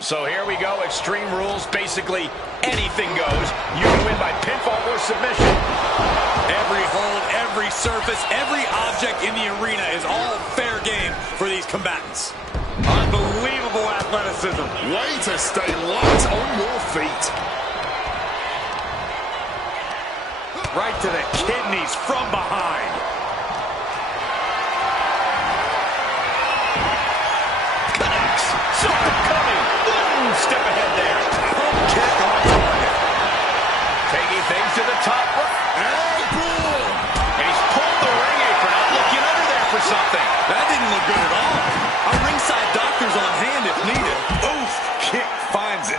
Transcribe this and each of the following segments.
So here we go, Extreme Rules. Basically, anything goes. You can win by pinfall or submission. Every hold, every surface, every object in the arena is all fair game for these combatants. Unbelievable athleticism. Way to stay light on your feet. Right to the kidneys from behind. Connects. Something coming. Boom. Step ahead there. Pump kick on target. Taking things to the top. And boom. And he's pulled the ring apron out, looking under there for something. That didn't look good at all. Our ringside doctor's on hand if needed. Oof. Kick finds it.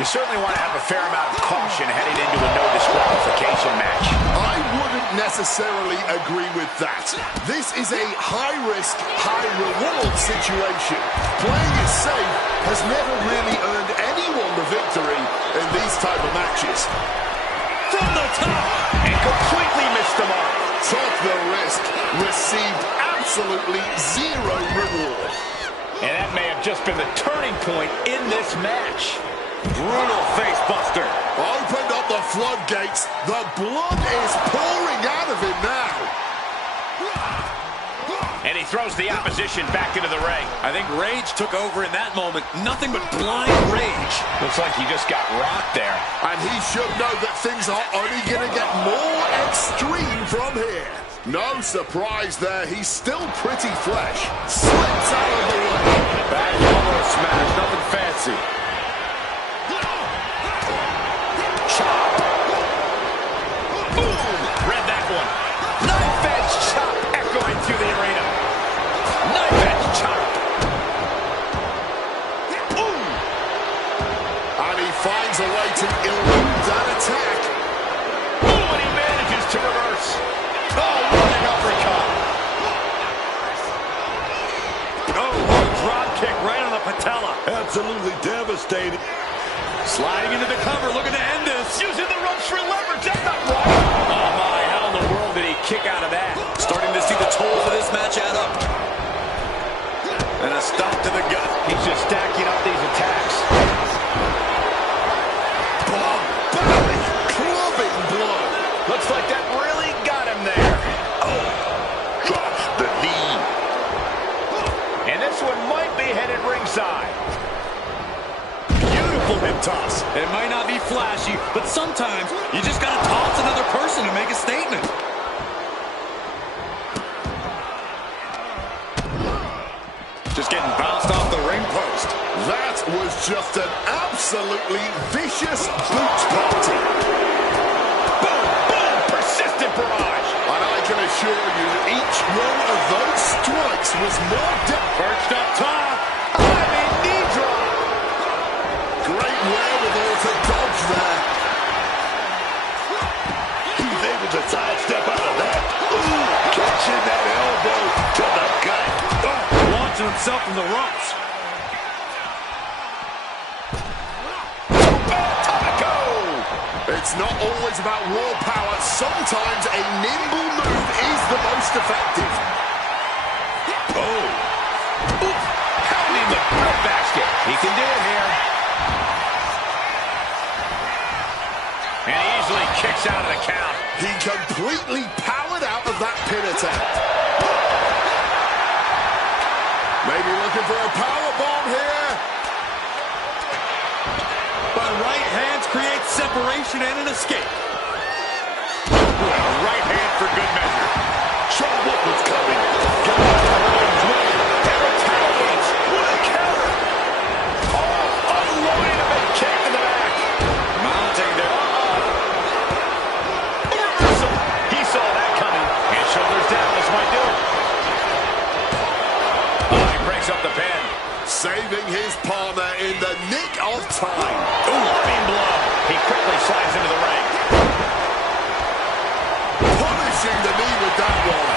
You certainly want to have a fair amount of caution heading into a no disqualification match. I wouldn't necessarily agree with that. This is a high-risk, high-reward situation. Playing it safe has never really earned anyone the victory in these type of matches. From the top. And completely missed the mark. Took the risk, received absolutely zero reward. And that may have just been the turning point in this match. Brutal face buster. Opened up the floodgates. The blood is pouring out of him now. And he throws the opposition back into the ring. I think rage took over in that moment. Nothing but blind rage. Looks like he just got rocked there. And he should know that things are only going to get more extreme from here. No surprise there. He's still pretty fresh. Slips out of the way. Back elbow smash. Nothing fancy. Chop. Boom. Read that one. Knife edge chop echoing through the arena. Knife edge chop. Boom. And he finds a way to elude that attack. Boom, and he manages to reverse. Oh, what an uppercut. Oh, what a drop kick right on the patella. Absolutely devastating. Sliding into the cover, looking to end this. Using the ropes for leverage. That's not right. Oh, my. How in the world did he kick out of that? Starting to see the tolls of this match add up. And a stomp to the gut. He's just stacking up these attacks. Barbaric, clubbing blow. Looks like that really got him there. Oh, drops the knee. And this one might be headed ringside. Hip toss. It might not be flashy, but sometimes you just gotta toss another person to make a statement. Just getting bounced off the ring post. That was just an absolutely vicious boot party. Boom, boom, persistent barrage. And I can assure you, each one of those strikes was more Perched up top. I mean, knee drop. great wherewithal to dodge there. He's able to sidestep out of that. Ooh, catching that elbow to the gut. Launching himself from the ropes. It's not always about raw power. Sometimes a nimble move is the most effective. Oh. Ooh, pounding the breadbasket. He can do it here. And he easily kicks out of the count. He completely powered out of that pin attempt. Maybe looking for a powerbomb here. But right hands create separation and an escape. Right hand for good measure. Show what was coming. And retaliates with a counter. Oh, unloading a big kick in the back. Mounting there. Reversal. He saw that coming. And shoulders down. This might do it. Oh, he breaks up the pin. Saving his partner in the nick of time. Ooh, loving blow. He quickly slides into the ring. Punishing the knee with that one.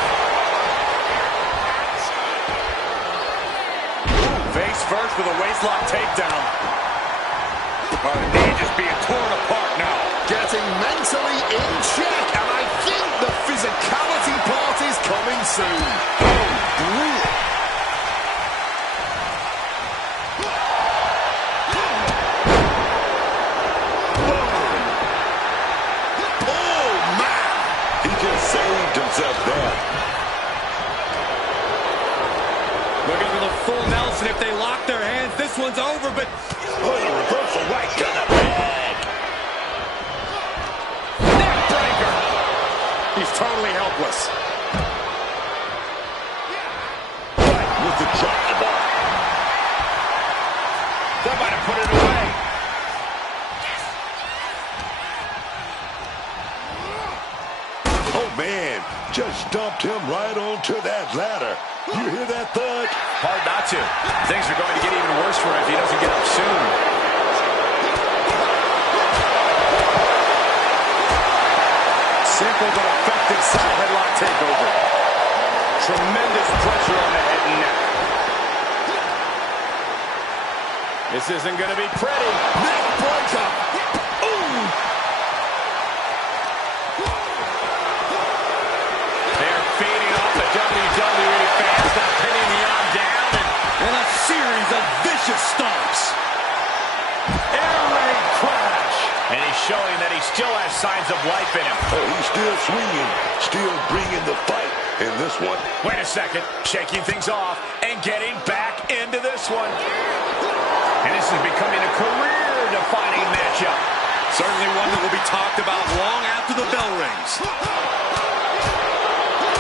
Ooh, face first with a waistlock takedown. The knee just being torn apart now. Getting mentally in check, and I think the physicality part is coming soon. Oh, brutal. sets up that. Looking for the full Nelson. If they lock their hands, this one's over, but... Oh, the reversal right to the back. Neck breaker. He's totally helpless. Right with the drop the bar. That might have put it away. Oh, man, just dumped him right onto that ladder. You hear that thud? Hard not to. Things are going to get even worse for him if he doesn't get up soon. Simple but effective side headlock takeover. Tremendous pressure on the head and neck. This isn't going to be pretty. Neck breaker. Ooh. They're feeding off the WWE fans. They're pinning the arm down and a series of vicious stomps. Air raid crash. And he's showing that he still has signs of life in him. Oh, he's still swinging, still bringing the fight in this one. Wait a second. Shaking things off and getting back into this one. And this is becoming a career-defining matchup. Certainly one that will be talked about long after the bell rings.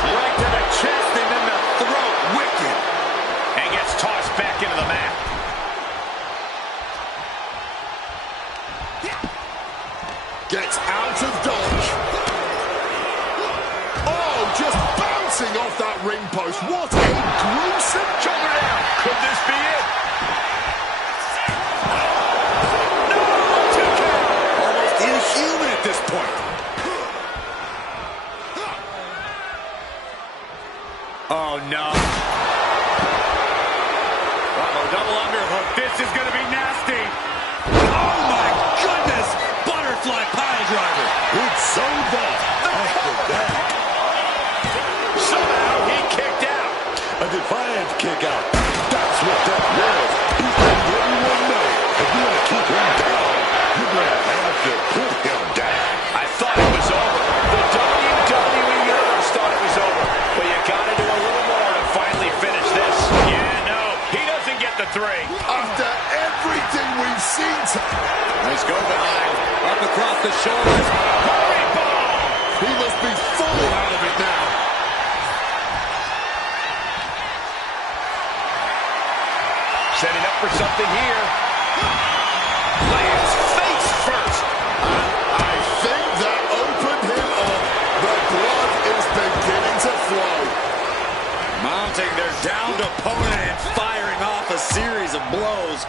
Right to the chest and then the throat. Wicked. And gets tossed back into the mat. Gets out of dodge. Oh, just bouncing off that ring post. What a gruesome... Shoulder down. Could this be it? No! 2 count. Almost inhuman at this point. Oh, no. Uh-oh, double underhook. This is going to be nasty. Oh, my goodness. Butterfly pile driver. It's over after that. Somehow he kicked out. A defiant kick out. That's what that was. He's letting everyone know if you want to keep him down, you're going to have to put him down. I thought it was over. The WWE Universe thought it was over. But you got to do a little more to finally finish this. Yeah, no. He doesn't get the 3. After everything we've seen... Nice go behind. Up across the shoulders. Hurry ball! He must be fully out of it now. Setting up for something here. Lands face first. I think that opened him up. The blood is beginning to flow. Mounting their downed opponent and firing off a series of blows.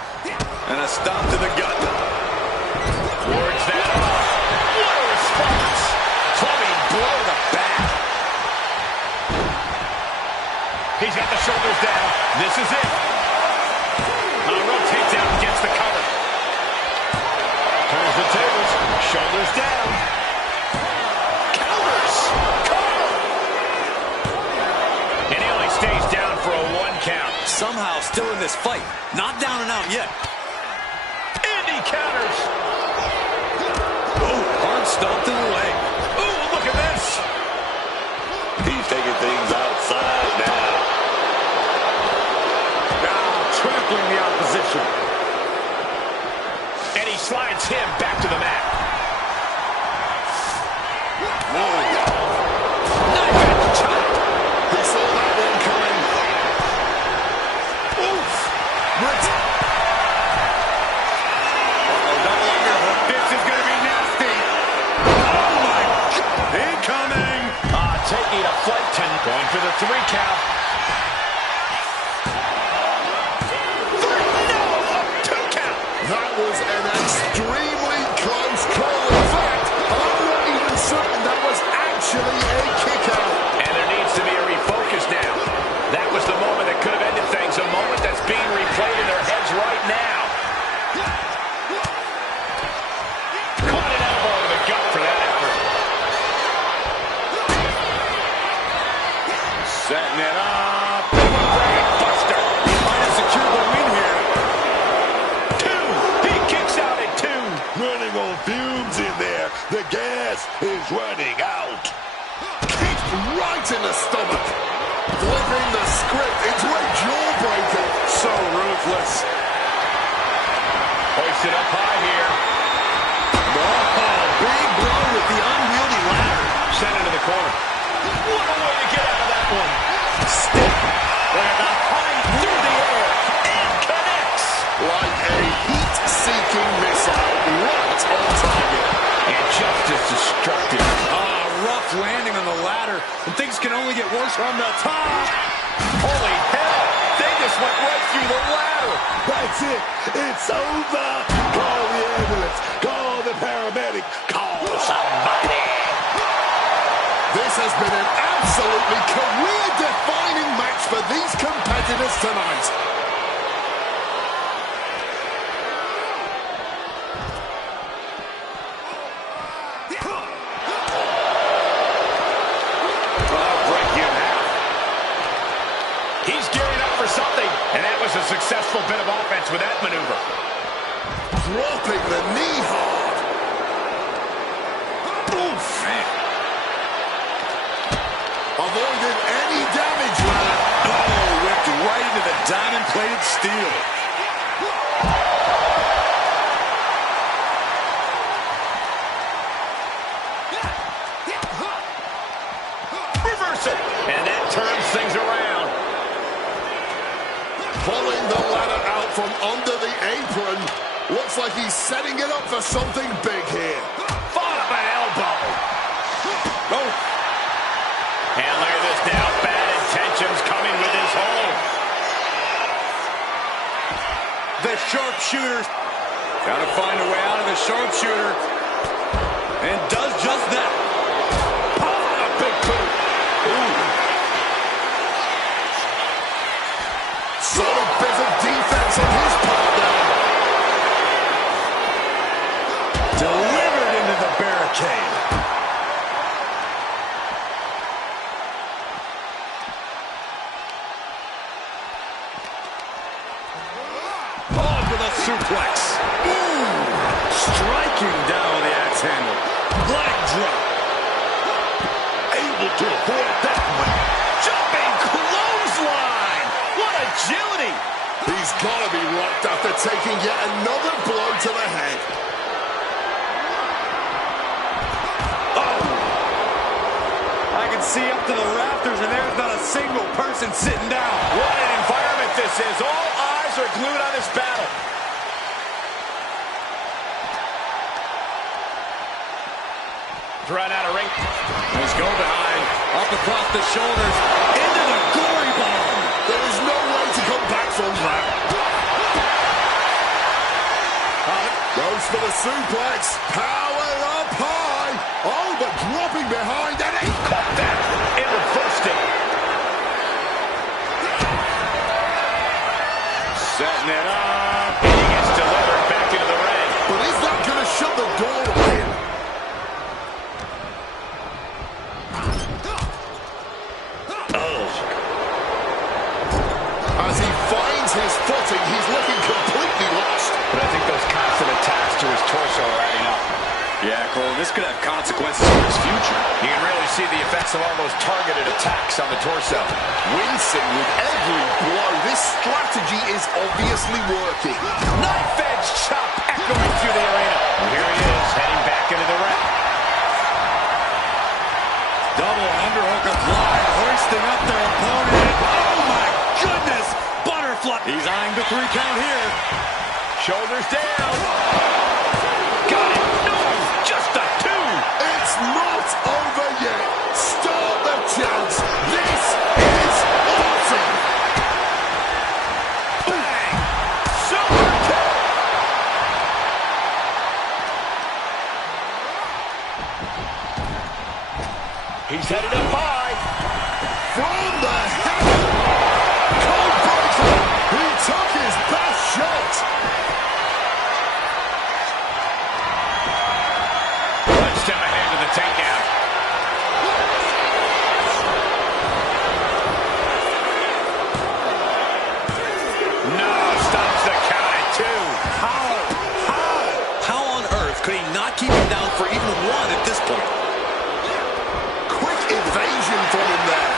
And a stomp to the gut. Towards that off. What a response. Clubbing blow to the back. He's got the shoulders down. This is it. Rotates out and gets the cover. Turns the tables. Shoulders down. Counters. Cover. And he only stays down for a 1 count. Somehow still in this fight. Not down and out yet. And he counters. Oh, hard stomp to the leg. Ooh, look at this. He's taking things outside now. Trampling the opposition. And he slides him back to the mat. Knife at the top. He saw that one coming. Oof. Double underhook. This is going to be nasty. Oh, my God. Incoming. Taking a flight 10. Going for the 3 count. That was an extremely close call. In fact, I'm not even certain that was actually a kick out. And there needs to be a refocus now. That was the moment that could have ended things. A moment that's being replayed in their heads right now. Caught an elbow to the gut for that effort. Setting it up. Brain buster. He might have secured the win here. Running on fumes in there. The gas is running out. Kicked right in the stomach. Flipping the script into a jawbreaker. So ruthless. Hoisted up high here. Oh, big blow with the unwieldy ladder. Sent into the corner. What a way to get out of that one. Stick. Look at the height through the air. And connects. Like a heat-seeking missile, right on target. And just as destructive. Rough landing on the ladder. And things can only get worse from the top. Holy hell. They just went right through the ladder. That's it. It's over. Call the ambulance. Call the paramedic. Call somebody. This has been an absolutely career-defining match for these competitors tonight. He's gearing up for something. And that was a successful bit of offense with that maneuver. Dropping the knee hard. Oof. Man. Avoided any damage there. Oh, whipped right into the diamond-plated steel. Reversal. And that turns things around. Pulling the ladder out from under the apron. Looks like he's setting it up for something big here. Fought up an elbow. Oh. And look at this now. Bad intentions coming with his hold. The sharpshooter. Gotta find a way out of the sharpshooter. And does just that. Oh, a big boot. Ooh. Solid bit of defense on his part there. Delivered into the barricade. Oh, with a suplex. Ooh. Striking down with the axe handle. Leg drop. Able to avoid that one. Jumping clothesline. What agility. He's got to be rocked after taking yet another blow to the head. I can see up to the rafters, and there's not a single person sitting down. What an environment this is. All eyes are glued on this battle. Run out of ring. Let's go behind. Up across the shoulders. Into the glory bomb. There is no way to come back from that. Goes for the suplex. Power up high. Oh, but dropping behind, and he Caught that. It reversed it. Setting it up. And he gets delivered back into the ring. But is that going to shut the door on him? As he finds his footing, he's looking completely lost. But I think those constant attacks to his torso are adding up. Yeah, Cole, this could have consequences for his future. You can really see the effects of all those targeted attacks on the torso. Wincing with every blow. This strategy is obviously working. Knife edge chop echoing through the arena. And here he is, heading back into the ring. Double underhook applied, hoisting up their opponent. Oh, my goodness! Butterfly. He's eyeing the 3 count here. Shoulders down. Got it. No, just a 2. It's not over yet. Start the chance. This is awesome. Bang. Super kick. He's headed up high. From the head. Code breaker. He took his best shot. Punched him ahead to the takedown. No, stops the count at 2. How on earth could he not keep him down for even 1 at this point? Quick evasion from him there.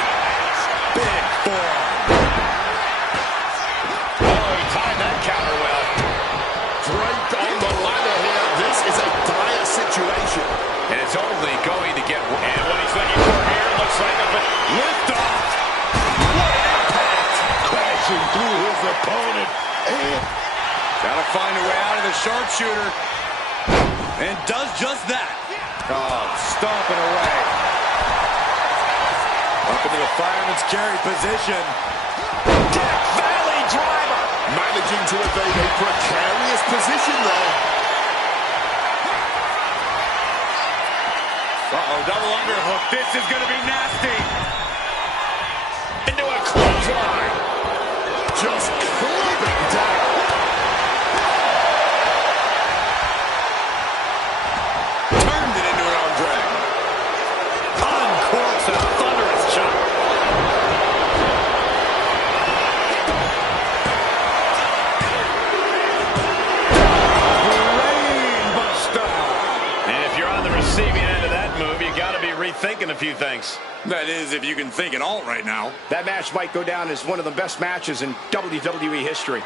opponent. And gotta find a way out of the sharpshooter. And does just that. Oh, stomping away. Up into the fireman's carry position. Death Valley driver. Managing to evade a precarious position there. Uh-oh, double underhook. This is going to be nasty. Into a clothesline. Just clubbing down. Turned it into an arm drag. Uncorks a thunderous chop. Brainbuster. And if you're on the receiving end of that move, you got to be rethinking a few things. That is, if you can think at all right now. That match might go down as one of the best matches in WWE history.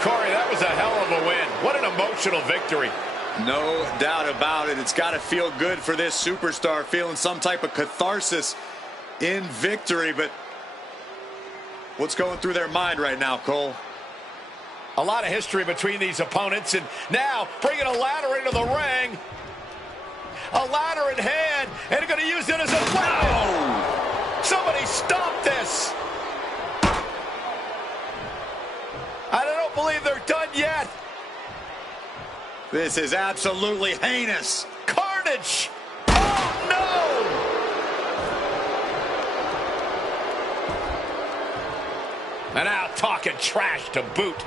Corey, that was a hell of a win. What an emotional victory. No doubt about it. It's got to feel good for this superstar, feeling some type of catharsis in victory. But what's going through their mind right now, Cole? A lot of history between these opponents, and now bringing a ladder into the ring. A ladder in hand, and they're going to use it as a weapon. Somebody stop this. I don't believe they're done yet. This is absolutely heinous. Carnage. Oh, no. And now talking trash to boot.